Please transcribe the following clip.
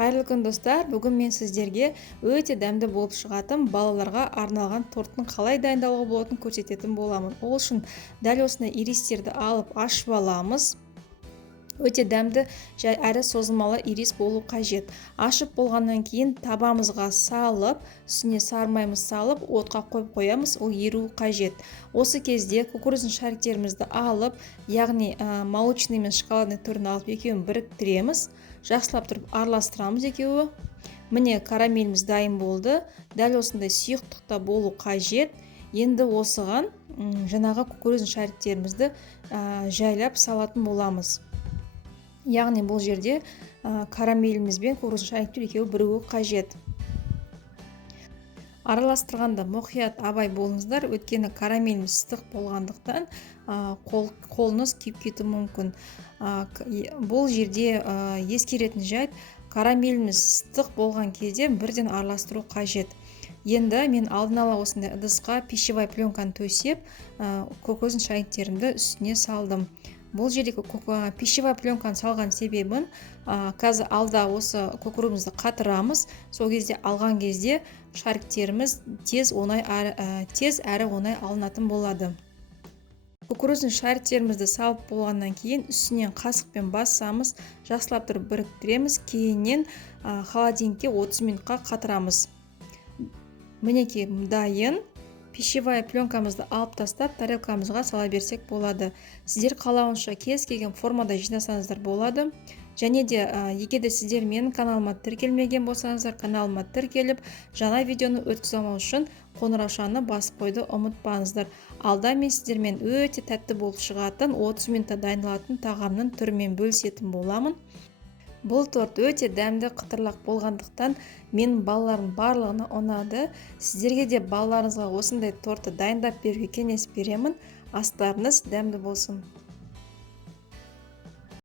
Қайырлы күн достар, бүгін мен сіздерге өте дәмді болып шығатын балаларға арналған торттың қалай дайындалуға болатынын көрсететін боламын. Ол үшін дәл осындай иристерді алып ашып аламыз. Өте дәмді әрі созылмалы ирис болу қажет. Ашып болғаннан кейін табамызға салып, үстіне сары майымыз салып, отқа қойып қоямыз, ол еруі қажет. Осы кезде кукурузный шариктерімізді алып, яғни молочный мен шоколадный түрін алып, екеуін біріктіреміз. Жақсылап тұрып араластырамыз екеуі. Міне карамеліміз дайын болды. Дәл осындай сұйықтықта болу қажет. Енді осыған жаңағы кукурузный шариктерімізді жайлап салатын боламыз. Яғни бұл жерде карамеліміз бен кукурузный шариктер екеуі бірігуі қажет. Араластырғанда мұқият абай болыңыздар, өйткені карамеліміз ыстық болғандықтан қолыңыз күйіп кетуі мүмкін. Бұл жерде ескеретін жайт, карамеліміз ыстық болған кезде бірден араластыру қажет. Енді мен алдын ала осындай ыдысқа пищевой пленканы төсеп, кукурузный шариктерімді үстіне салдым. Бұл жерде пищевой пленканы салған себебім, қазір алда осы кукурузымызды қатырамыз. Сол кезде алған кезде шариктеріміз тез әрі оңай алынатын болады. Кукурузный шариктерімізді салып болғаннан кейін үстінен қасықпен басамыз, жақсылап тұрып біріктіреміз, кейіннен холодильникте 30 минутқа қатырамыз. Мінекей дайын. Пищевая пленкамызды алып тастап, тарелкамызға сала берсек болады. Сіздер қалауынша кез келген формада жинасаңыздар болады. Және де егер де сіздер менің каналыма тіркелмеген болсаңыздар, каналыма тіркеліп, жаңа видеоны өткізбеу үшін қоңыраушаны басып қойды ұмытпаңыздар. Алда мен сіздермен өте тәтті болып шығатын 30 минутта дайындалатын тағамның түрімен бөлісетін боламын. Бұл торт өте дәмді қытырлақ болғандықтан мен балалардың барлығына ұнады. Сіздерге де балаларыңызға осындай тортты дайындап беруге кеңес беремін. Астарыңыз дәмді болсын.